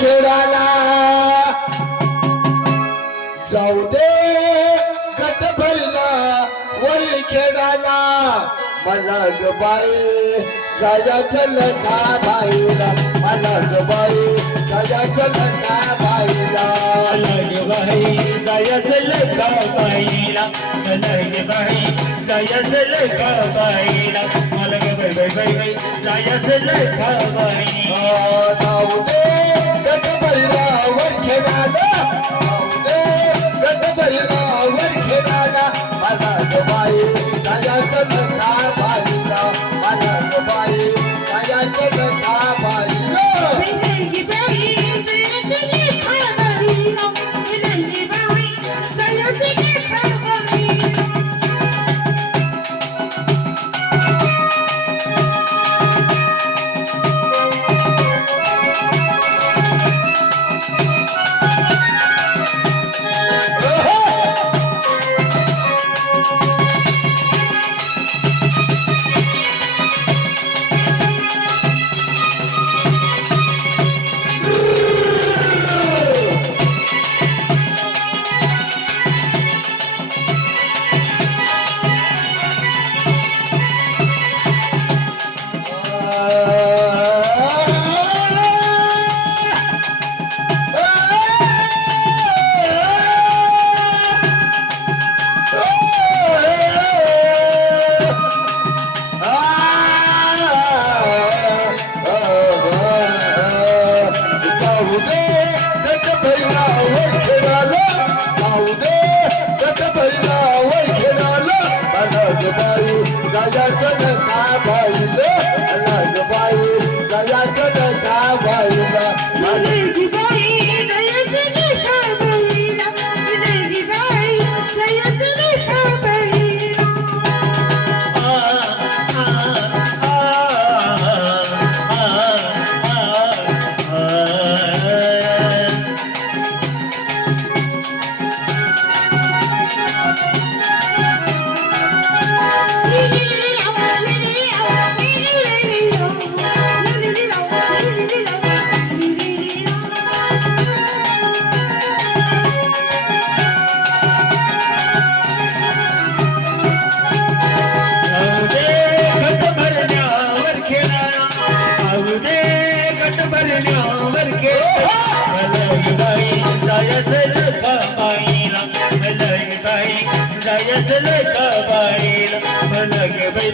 खेळाला. जाऊ दे गट भरला वरी खेळाला. मला ग बाई जायचं लका बाईला. मला ग बाई जायचं लका बाईला. अलग बाई जायचं का बाईला. अलग बाई जायचं का बाईला. अलग बाई बाई बाई जायचं का बाईला. जाऊ दे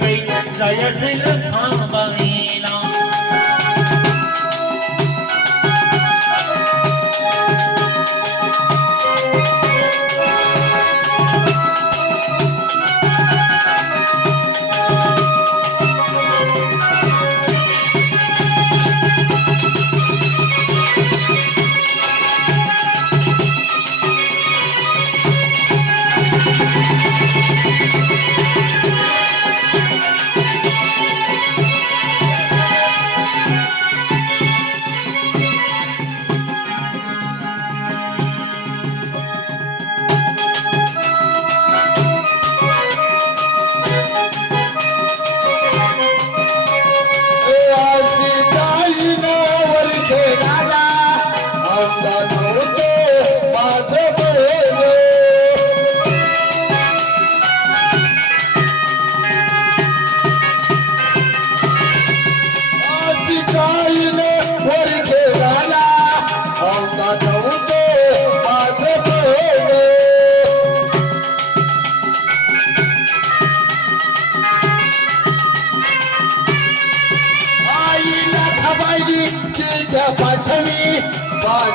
अलग बाई बाई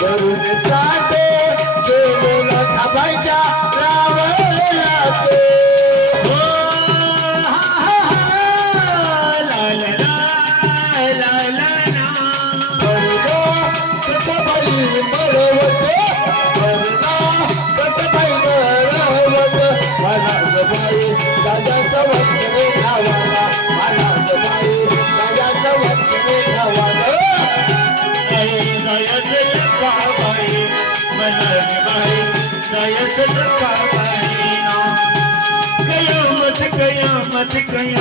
करून जात गेले लखाबाईच्या रावणात हो, हा, हा, हा. हो, हा, हा. मीराबाई निघ सत धावली करून जात गेले लखाबाईच्या रावणात हो, हा, हा, हा. ला, ला, ला, ला, ला, ला. कयामत कयामत कयामत